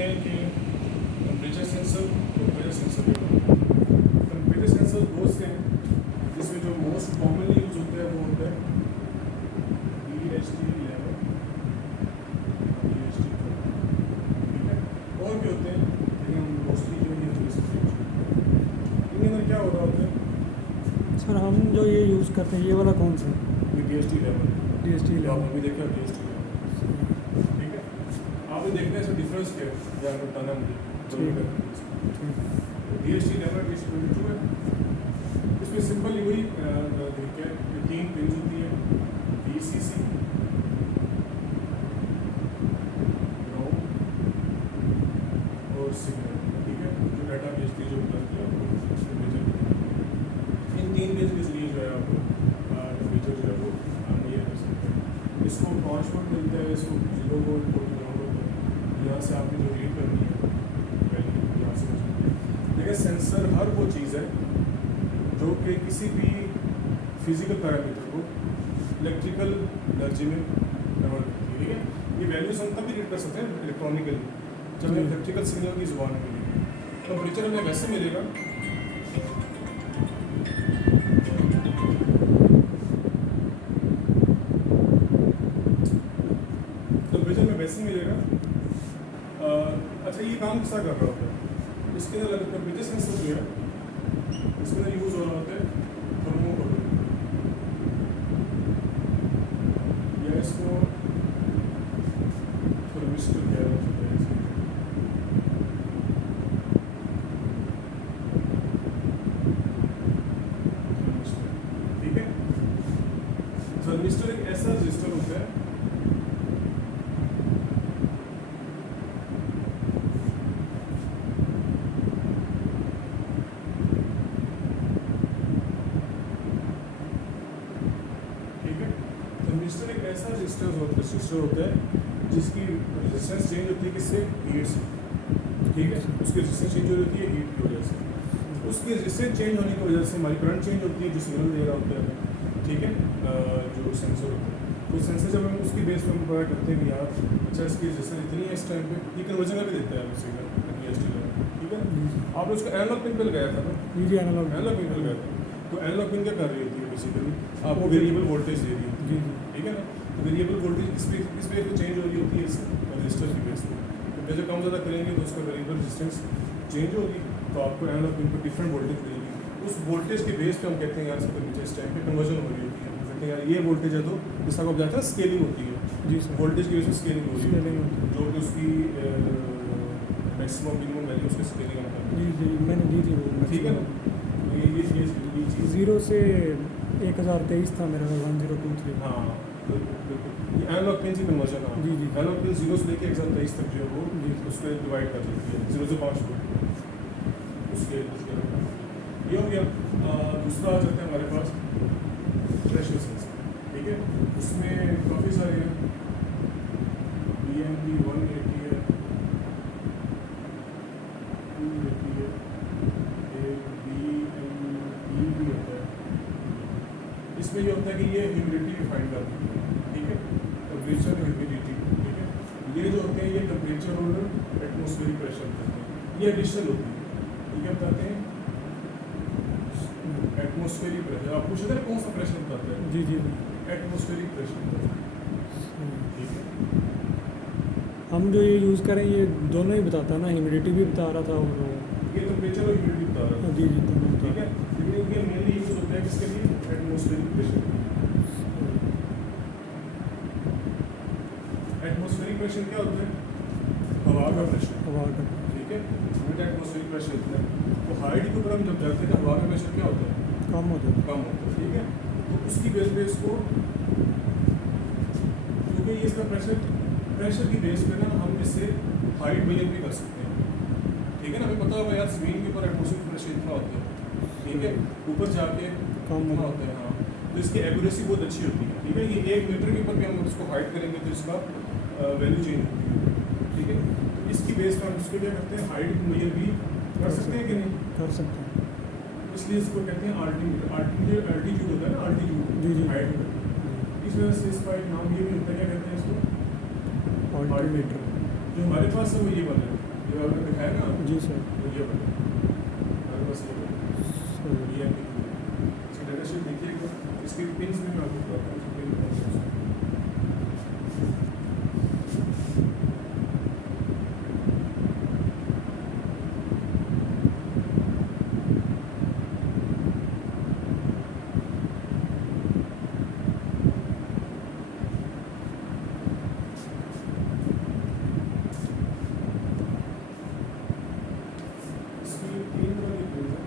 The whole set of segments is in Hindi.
होते हैं कि टेम्परेचर सेंसर और प्रेशर सेंसर। टेम्परेचर सेंसर बहुत से हैं, जिसमें जो मोस्ट कॉमनली यूज होता है वो होता है DHT लेवल, DHT, ठीक है। और भी होते हैं लेकिन मोस्टली जो ये इनके अंदर क्या हो रहा होता है सर हम जो ये यूज़ करते हैं ये वाला कौन सा ये DHT लेवल, DHT आप लेवल? अभी देखा DHT लेवल, ठीक है। आपने देखना है इसमें डिफरेंस क्या है या बताना मुझे ठीक है। DHT लेवल DHT है। इसमें सिंपल वही देखिए कि 3 पिंस होती है, VCC, ग्राउंड और सिग्नल, ठीक है। जो डाटा भेजती है जो इन 3 पिंस के जरिए जो है आपको टेम्परेचर जो है वो ये कर सकते हैं। इसको 5 वोल्ट मिलता है, इसको 0 वोल्ट और ग्राउंड होता है। यहाँ से आपने जो रीड करनी है वैल्यू यहाँ से देखिए। सेंसर हर वो चीज़ है जो कि किसी भी फिजिकल पैरामीटर को इलेक्ट्रिकल एनर्जी में कन्वर्ट करती है, ठीक है। ये वैल्यूज हम तभी रीड कर सकते हैं इलेक्ट्रॉनिकली जब हम इलेक्ट्रिकल सिग्नल की जुबान में मिलेगी। टेम्परेचर हमें वैसे मिलेगा वैसे मिलेगा। अच्छा ये काम किस तरह कर रहा होता है, इसके अंदर टेम्परेचर सेंसर जो है इसके अंदर यूज़ हो रहा होता है थर्मोकपल, या इसको थर्मिस्टर कहा जाता है, ठीक है। थर्मिस्टर एक ऐसा रजिस्टर होता है रजिस्टर होता है जिसकी रेजिस्टेंस चेंज होती है किससे, हीट से, ठीक है। उसकी रेजिस्टेंस चेंज हो जाती है हीट की वजह से। उसकी रेजिस्टेंस चेंज होने की वजह से हमारी करंट चेंज होती है जो सिग्नल दे रहा होता है, ठीक है। जो सेंसर होता है तो सेंसर जब हम उसकी बेस पर हम पता करते हैं कि यार अच्छा इसकी रेजिस्टेंस इतनी है इस टाइम पे, ये कन्वर्जन भी देता है हमें सिग्नल DHT लेवल, ठीक है। आपने उसका एनालॉग पिन पे लगाया था ना, जी एनालॉग पिन पे लगाया था। तो एनालॉग पिन क्या कर रही होती है बेसिकली आपको वेरिएबल वोल्टेज दे रही है, जी ठीक है ना। तो वेरिएबल वोल्टेज किस बेस पे चेंज हो रही होती है, इस रजिस्टर की बेस पे। तो जैसे कम ज़्यादा करेंगे तो उसका वेरिएबल रेजिस्टेंस चेंज होगी, तो आपको एनालॉग पिन पर डिफरेंट वोल्टेज देगी। उस वोल्टेज के बेस पे हम कहते हैं यार इसके नीचे इस टाइम पे कन्वर्जन हो रही होती है, हम कहते हैं यार ये वोल्टेज है तो जिसका को जाता है स्केलिंग होती है जी सर, वोल्टेज की वजह से स्केलिंग हो रही है, स्केलिंग जो कि उसकी मैक्सिमम मिनिमम वैल्यू उसकी स्केलिंग हम करते जी जी मैंने दी थी वो, हैं, ठीक है ना। ये चीज़ 0 से 1023 था मेरा 1023। हाँ बिल्कुल एनालॉग पिन से कन्वर्जन, हाँ जी जी एनालॉग पिन 0 से लेके 1023 तक जो है वो जी उसको डिवाइड कर देती है 0 से 5 को उसके ये हो गया। दूसरा आ जाता है हमारे पास प्रेशर सेंसर, ठीक है। उसमें काफ़ी सारे हैं, BMP 180 है, 280 है, एक BME भी होता है। इसमें ये होता है कि ये ह्यूमिडिटी भी फाइंड करती है, ठीक है। टेम्परेचर और ह्यूमिडिटी, ठीक है। ये जो होते हैं ये टेम्परेचर और एटमॉस्फेरिक प्रेशर होते हैं, ये एडिशनल होती है, ठीक है। बताते हैं एटमॉस्फेरिक प्रेशर, आप पूछ रहे थे कौन सा प्रेशर बताते हैं, जी जी एटमॉस्फेरिक प्रेशर, ठीक है। हम जो ये यूज़ करें ये दोनों ही बताता है ना, ह्यूमिडिटी भी बता रहा था और ये टेम्परेचर और ह्यूमिडिटी बता रहा है, जी जी दोनों ठीक है। लेकिन ये मेनली यूज होता है किसके लिए, एटमॉस्फेरिक प्रेशर। एटमॉस्फेरिक प्रेशर क्या होता है, हवा का प्रेशर, हवा का, ठीक है। एटमॉस्फेरिक प्रेशर होता है। तो हाइट के ऊपर हम जब जाते हैं हवा का प्रेशर क्या होता है, कम होता है, कम होता है, ठीक है। तो उसकी बेस पे इसको, क्योंकि ये इसका प्रेशर की बेस पे ना हम इससे हाइट मेजर भी कर सकते हैं, ठीक है ना। हमें पता होगा यार ज़मीन के ऊपर एटमॉस्फेरिक प्रेशर इतना होता है, ठीक है, ऊपर जाके कम इतना होता है, हाँ। तो इसकी एक्यूरेसी बहुत अच्छी होती है, ठीक है। ये 1 मीटर के ऊपर भी हम इसको हाइट करेंगे तो इसका वैल्यू चेंज होती है, ठीक है। तो इसकी बेस पर हम इसको क्या करते हैं, हाइट मेजर भी कर सकते हैं कि नहीं, कर सकते हैं। इसलिए इसको कहते हैं अल्टीट्यूड। अल्टीट्यूड होता है ना, अल्टीट्यूड जी जी हाइट, इस वजह से इसका एक नाम ये भी होता है, क्या कहते हैं इसको, अल्टीमीटर। जो हमारे पास है वो ये वाला है, ये आपने दिखाया ना जी सर। तो ये बना हमारे पास ये बना सर ये इसकी डाटा शीट देखिएगा, इसकी पिंस भी मैं आपको बताता हूँ पिन कौन से हैं। इसकी 3 वाली पिन है।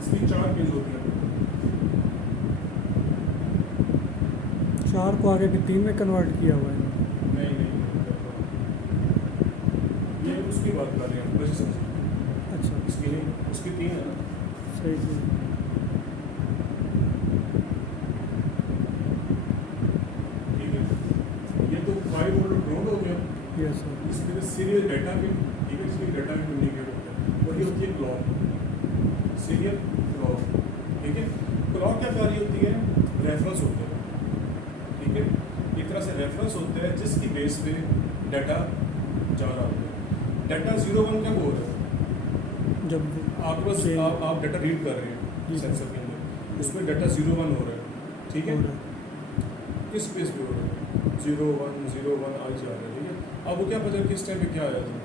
इसकी 4 पिन होती हैं। 4 को आगे फिर 3 में कन्वर्ट किया हुआ है इन्होंने। नहीं ये उसकी बात कर रहे हैं प्रोसेसर की। अच्छा इसकी नहीं, उसकी 3 है ना। सही सही। ठीक है, ये तो 5 वोल्ट ग्राउंड हो गया। Yes sir. इसमें सीरियल डाटा पिन, ठीक है, इसमें डाटा पिन इंडिकेट होता है और ये होती है क्लॉक, सीरियल क्लॉक। ठीक है, क्लॉक क्या कार्य होती है, रेफरेंस होता है। ठीक है, एक तरह से रेफरेंस होता है जिसकी बेस पे डाटा जा रहा होता है। डाटा 0-1 कब हो रहा है, जब आपके पास से- आप डाटा रीड कर रहे हैं जी सर। सेंसर के अंदर, उसमें डाटा 0-1 हो रहा है। ठीक है, हो रहा है। किस बेस पे हो रहा है, 0-1 आज जा रहा है। ठीक है, अब वो क्या पता किस टाइम पे क्या आया था।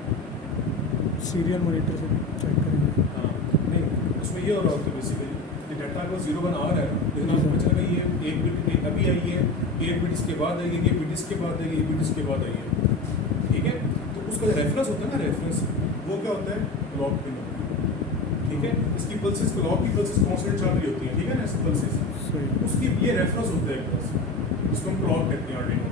सीरियल मॉनिटर से चेक करेंगे। हाँ, नहीं उसमें ये हो रहा होता है बेसिकली कि डाटा अगर 0-1 आ रहा है लेकिन आपको पता चला ये एक बिट अभी आई है, एक बिट इसके बाद आएगी, एक बिट इसके बाद आएगी, एक बिट इसके बाद आई है। ठीक है, तो उसका जो रेफरेंस होता है ना, रेफरेंस वो क्या होता है, क्लॉक पिन होती है। ठीक है, इसकी पल्सेस, क्लॉक की पल्सेस कॉन्स्टेंट चल रही होती हैं। ठीक है ना, ऐसे पल्सेस सही। उसकी ये रेफरेंस होता है एक तरह से, इसको हम क्लॉक कहते हैं आर्डिनो।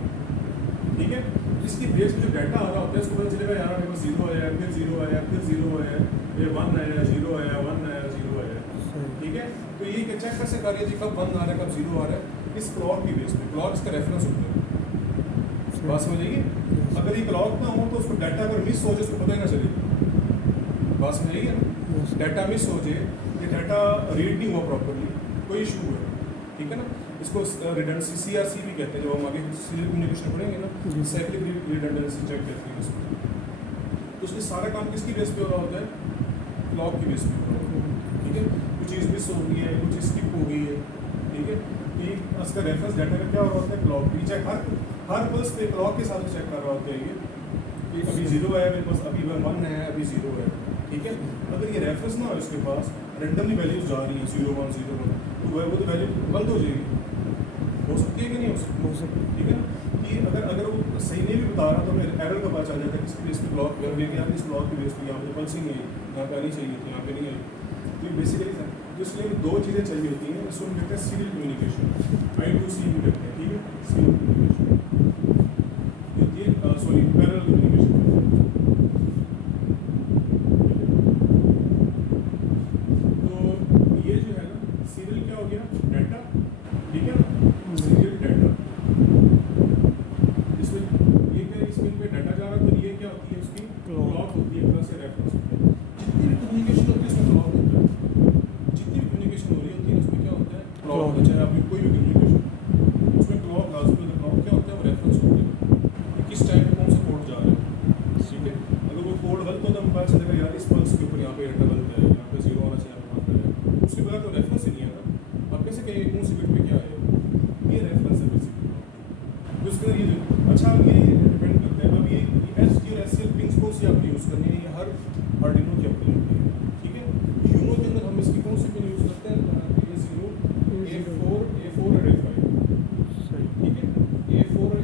ठीक है, इसकी बेस में जो डाटा आ रहा होता है उसको पता चलेगा यार मेरे पास 0 आया, फिर 0 आया, फिर 0 आया, फिर 1 आया, 0 आया, 1 आया, 0 आया। सही। ठीक है, तो ये चेक कैसे कर रही है कब 1 आ रहा है, कब 0 आ रहा है, इस क्लॉक की बेस पे। क्लॉक इसका रेफरेंस होता है। सही। बात समझ आएगी, अगर ये क्लॉक ना हो तो उसको डाटा अगर मिस हो जाए उसको पता ही ना चलेगा। बात समझ आएगी ना, यस। डाटा मिस हो जाए, ये डाटा रीड नहीं हुआ प्रॉपरली, कोई इशू है। ठीक है ना, इसको रिडंडेंसी CRC भी कहते हैं, जब हम आगे सीरियल कम्युनिकेशन पढ़ेंगे ना, जी। साइक्लिक रिडंडेंसी चेक कहते हैं इसको। तो उसके सारा काम किसकी बेस पे हो रहा होता है, क्लॉक की बेस पे हो रहा होता है। ठीक है, कुछ चीज़ मिस हो गई है, कुछ स्किप हो गई है। ठीक है, ये इसका रेफरेंस डाटा का क्या हो रहा होता है, क्लॉक की चेक हर पल्स पे क्लॉक के साथ चेक कर रहा होता है ये कि अभी 0 आया मेरे पास, अभी 1 है, अभी 0 है। ठीक है, अगर ये रेफरेंस ना हो इसके पास, रैंडमली वैल्यूज जा रही हैं 0-1 0-1, तो वो तो वैल्यू बंद हो जाएगी। हो सकती है कि नहीं हो सकती, हो सकता है। ठीक है ना, कि अगर वो सही नहीं भी बता रहा तो मेरे एरर का पता चल जाता है किस बेस पे ब्लॉक कर रही है, यार इस ब्लॉक की बेस पे यहाँ पे पल्स ही नहीं है, यहाँ पे आनी चाहिए थी, यहाँ पे नहीं आई। तो ये बेसिकली तो इसलिए 2 चीज़ें चाहिए होती हैं, इसको हम कहते हैं सीरियल कम्युनिकेशन, I2C भी कहते हैं। ठीक है, सीरियल कम्युनिकेशन ये सॉरी पैरेलल कम्युनिकेशन। तो ये जो है ना सीरियल क्या हो गया, डाटा। ठीक है ना, सीरियल डाटा, इसमें ये क्या है, इसमें पे डाटा जा रहा है तो ये क्या होती है, उसकी क्लॉक होती है, तरह से रेफरेंस होता है। जितनी भी कम्युनिकेशन होती है उसमें क्लॉक होता है, जितनी भी कम्युनिकेशन हो रही होती है उसमें क्या होता है, क्लॉक होता है। चाहे आपकी कोई भी कम्युनिकेशन उसमें क्लॉक लाजमी, क्लॉक क्या होता है, वो रेफरेंस होता है कि किस टाइम पे कौन सा कोड जा रहा है। ठीक है, अगर वो कोड गलत हो तो हमें पता चलेगा यार इस पल्स के ऊपर यहाँ पे डाटा गलत है, यहाँ पे 0 आना चाहिए, यहाँ पे 1 है, उसके बाद तो रेफरेंस ही नहीं है ना। आप कैसे कहेंगे कौन सी बिट पे क्या है, ये रेफरेंस है बेसिकली। तो उसके अंदर ये अच्छा ये डिपेंड करता है। अब ये ST और SCL पिंस कौन सी आपको यूज़ करनी है, ये हर आर्डिनो की अपनी होती है। ठीक है, यूनो के अंदर हम इसकी कौन सी पिन यूज़ करते हैं, A0 A4 A4 और A5। सही। ठीक है, A4 और